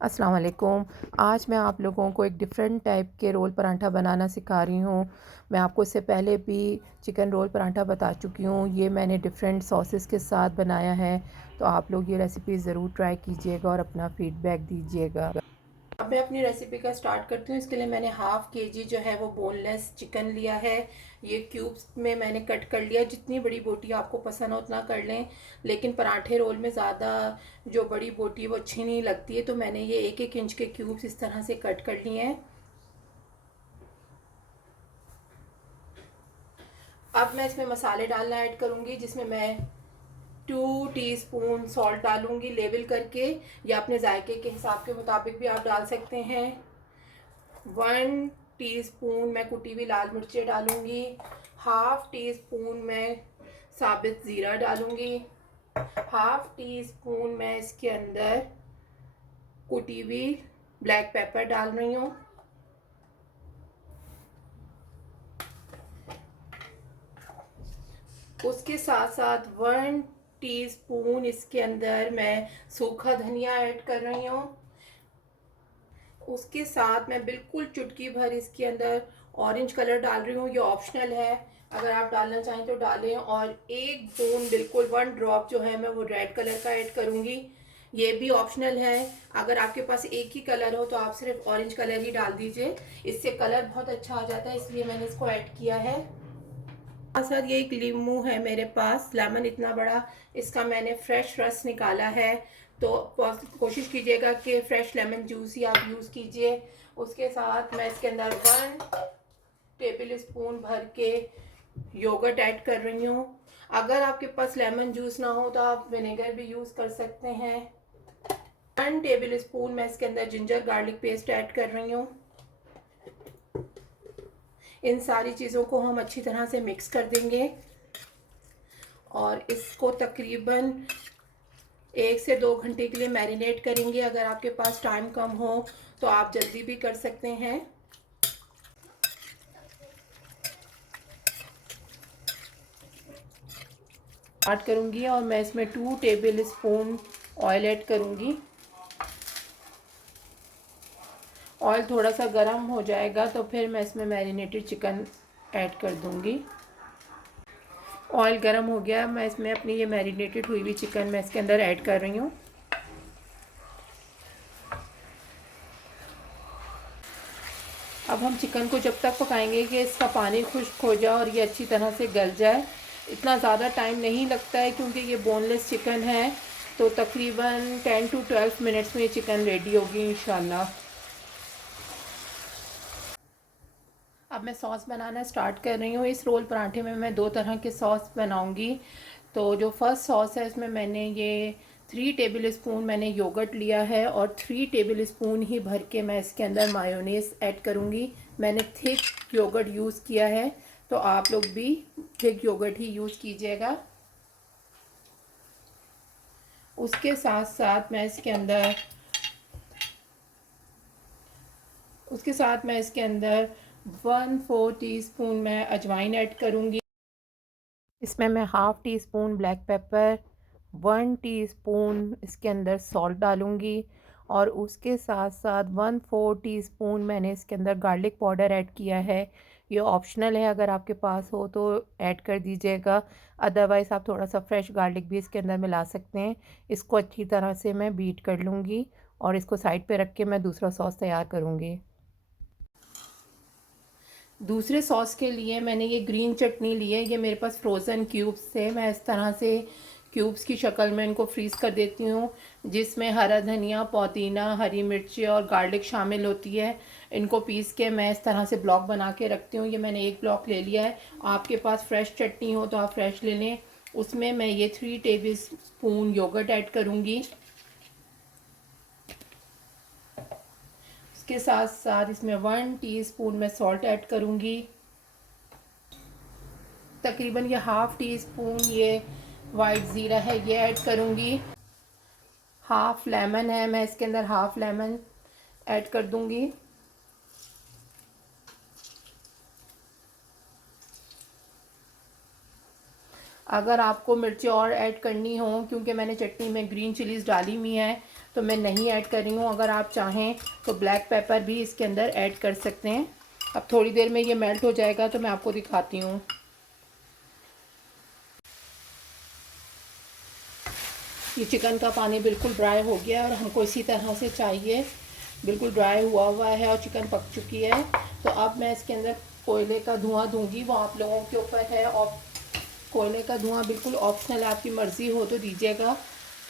अस्सलाम वालेकुम। आज मैं आप लोगों को एक डिफ़रेंट टाइप के रोल पराठा बनाना सिखा रही हूँ। मैं आपको इससे पहले भी चिकन रोल पराठा बता चुकी हूँ। ये मैंने डिफ़रेंट सॉसेस के साथ बनाया है, तो आप लोग ये रेसिपी ज़रूर ट्राई कीजिएगा और अपना फ़ीडबैक दीजिएगा। अब मैं अपनी रेसिपी का स्टार्ट करती हूँ। इसके लिए मैंने हाफ़ केजी जो है वो बोनलेस चिकन लिया है। ये क्यूब्स में मैंने कट कर लिया। जितनी बड़ी बोटी आपको पसंद हो उतना कर लें, लेकिन पराठे रोल में ज़्यादा जो बड़ी बोटी है वो अच्छी नहीं लगती है, तो मैंने ये 1-1 इंच के क्यूब्स इस तरह से कट कर लिए हैं। अब मैं इसमें मसाले डालना ऐड करूँगी, जिसमें मैं 2 टीस्पून सॉल्ट डालूँगी लेवल करके, या अपने जायके के हिसाब के मुताबिक भी आप डाल सकते हैं। 1 टीस्पून मैं कुटी हुई लाल मिर्चें डालूँगी। हाफ़ टी स्पून मैं साबित ज़ीरा डालूँगी। हाफ़ टी स्पून मैं इसके अंदर कुटी हुई ब्लैक पेपर डाल रही हूँ। उसके साथ साथ 1 टीस्पून इसके अंदर मैं सूखा धनिया ऐड कर रही हूँ। उसके साथ मैं बिल्कुल चुटकी भर इसके अंदर ऑरेंज कलर डाल रही हूँ। ये ऑप्शनल है, अगर आप डालना चाहें तो डालें। और एक बूंद बिल्कुल 1 ड्रॉप जो है मैं वो रेड कलर का ऐड करूँगी। ये भी ऑप्शनल है, अगर आपके पास एक ही कलर हो तो आप सिर्फ ऑरेंज कलर ही डाल दीजिए, इससे कलर बहुत अच्छा आ जाता है, इसलिए मैंने इसको ऐड किया है। सर ये एक लीमू है मेरे पास, लेमन इतना बड़ा, इसका मैंने फ्रेश रस निकाला है, तो कोशिश कीजिएगा कि फ्रेश लेमन जूस ही आप यूज़ कीजिए। उसके साथ मैं इसके अंदर 1 टेबल स्पून भर के योगर्ट ऐड कर रही हूँ। अगर आपके पास लेमन जूस ना हो तो आप विनेगर भी यूज़ कर सकते हैं। 1 टेबल स्पून मैं इसके अंदर जिंजर गार्लिक पेस्ट ऐड कर रही हूँ। इन सारी चीज़ों को हम अच्छी तरह से मिक्स कर देंगे और इसको तकरीबन 1 से 2 घंटे के लिए मैरिनेट करेंगे। अगर आपके पास टाइम कम हो तो आप जल्दी भी कर सकते हैं। स्टार्ट करूँगी और मैं इसमें 2 टेबल स्पून ऑयल ऐड करूँगी। ऑयल थोड़ा सा गर्म हो जाएगा तो फिर मैं इसमें मैरिनेटेड चिकन ऐड कर दूँगी। ऑयल गर्म हो गया, मैं इसमें अपनी ये मैरिनेटेड हुई हुई चिकन मैं इसके अंदर ऐड कर रही हूँ। अब हम चिकन को जब तक पकाएंगे कि इसका पानी खुश्क हो जाए और ये अच्छी तरह से गल जाए। इतना ज़्यादा टाइम नहीं लगता है क्योंकि ये बोनलेस चिकन है, तो तकरीबन 10 to 12 मिनट्स में ये चिकन रेडी होगी इंशाल्लाह। अब मैं सॉस बनाना स्टार्ट कर रही हूँ। इस रोल पराठे में मैं 2 तरह के सॉस बनाऊँगी। तो जो फर्स्ट सॉस है इसमें मैंने ये 3 टेबल स्पून मैंने योगर्ट लिया है और 3 टेबल स्पून ही भर के मैं इसके अंदर मायोनीज़ ऐड करूँगी। मैंने थिक योगर्ट यूज़ किया है, तो आप लोग भी थिक योगर्ट ही यूज़ कीजिएगा। उसके साथ साथ मैं इसके अंदर 1/4 टीस्पून मैं अजवाइन ऐड करूँगी। इसमें मैं half tea spoon black pepper, 1 teaspoon इसके अंदर सॉल्ट डालूँगी और उसके साथ साथ 1/4 टीस्पून मैंने इसके अंदर गार्लिक पाउडर ऐड किया है। ये ऑप्शनल है, अगर आपके पास हो तो ऐड कर दीजिएगा, अदरवाइज़ आप थोड़ा सा फ्रेश गार्लिक भी इसके अंदर मिला सकते हैं। इसको अच्छी तरह से मैं बीट कर लूँगी और इसको साइड पे रख के मैं दूसरा सॉस तैयार करूँगी। दूसरे सॉस के लिए मैंने ये ग्रीन चटनी ली है। ये मेरे पास फ्रोज़न क्यूब्स थे, मैं इस तरह से क्यूब्स की शक्ल में इनको फ्रीज़ कर देती हूँ, जिसमें हरा धनिया, पुदीना, हरी मिर्ची और गार्लिक शामिल होती है। इनको पीस के मैं इस तरह से ब्लॉक बना के रखती हूँ। ये मैंने एक ब्लॉक ले लिया है। आपके पास फ्रेश चटनी हो तो आप फ्रेश ले लें। उसमें मैं ये 3 टेबल स्पून योगर्ट ऐड करूँगी। उसके साथ साथ इसमें 1 टीस्पून मैं सॉल्ट ऐड करूँगी। तकरीबन ये हाफ़ टी स्पून ये वाइट ज़ीरा है ये ऐड करूँगी। हाफ़ लेमन है, मैं इसके अंदर हाफ़ लेमन ऐड कर दूँगी। अगर आपको मिर्ची और ऐड करनी हो, क्योंकि मैंने चटनी में ग्रीन चिलीज़ डाली हुई हैं, तो मैं नहीं ऐड कर रही हूँ। अगर आप चाहें तो ब्लैक पेपर भी इसके अंदर ऐड कर सकते हैं। अब थोड़ी देर में ये मेल्ट हो जाएगा तो मैं आपको दिखाती हूँ। ये चिकन का पानी बिल्कुल ड्राई हो गया और हमको इसी तरह से चाहिए, बिल्कुल ड्राई हुआ हुआ है और चिकन पक चुकी है। तो अब मैं इसके अंदर कोयले का धुआं दूंगी, वो आप लोगों के ऊपर है। और कोयले का धुआं बिल्कुल ऑप्शनल, आपकी मर्ज़ी हो तो दीजिएगा।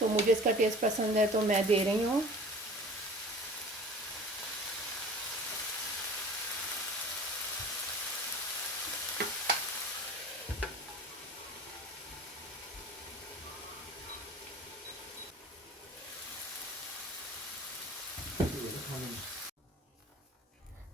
तो मुझे इसका टेस्ट पसंद है तो मैं दे रही हूँ।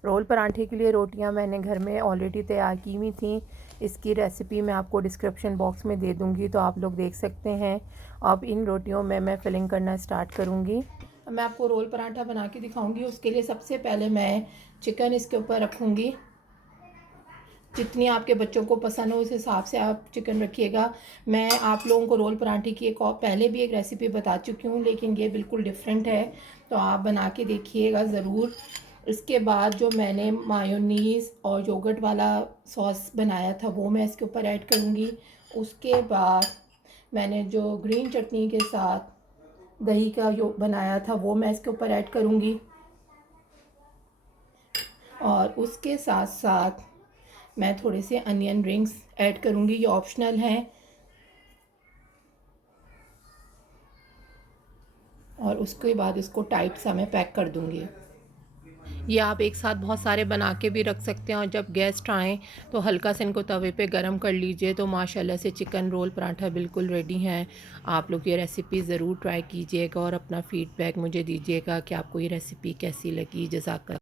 रोल परांठे के लिए रोटियां मैंने घर में ऑलरेडी तैयार की हुई थी। इसकी रेसिपी मैं आपको डिस्क्रिप्शन बॉक्स में दे दूंगी, तो आप लोग देख सकते हैं। अब इन रोटियों में मैं फिलिंग करना स्टार्ट करूंगी। अब मैं आपको रोल परांठा बना के दिखाऊंगी। उसके लिए सबसे पहले मैं चिकन इसके ऊपर रखूँगी। जितनी आपके बच्चों को पसंद हो उस हिसाब से आप चिकन रखिएगा। मैं आप लोगों को रोल पराठे की एक और पहले भी एक रेसिपी बता चुकी हूँ, लेकिन ये बिल्कुल डिफरेंट है, तो आप बना के देखिएगा ज़रूर। इसके बाद जो मैंने मायोनीज़ और योगर्ट वाला सॉस बनाया था वो मैं इसके ऊपर ऐड करूँगी। उसके बाद मैंने जो ग्रीन चटनी के साथ दही का योग बनाया था वो मैं इसके ऊपर ऐड करूँगी। और उसके साथ साथ मैं थोड़े से अनियन रिंग्स ऐड करूँगी, ये ऑप्शनल हैं। और उसके बाद इसको टाइट सा मैं पैक कर दूँगी। ये आप एक साथ बहुत सारे बना के भी रख सकते हैं, और जब गेस्ट आएँ तो हल्का सा इनको तवे पे गरम कर लीजिए। तो माशाल्लाह से चिकन रोल पराठा बिल्कुल रेडी हैं। आप लोग ये रेसिपी ज़रूर ट्राई कीजिएगा और अपना फ़ीडबैक मुझे दीजिएगा कि आपको ये रेसिपी कैसी लगी। जज़ाकल्लाह।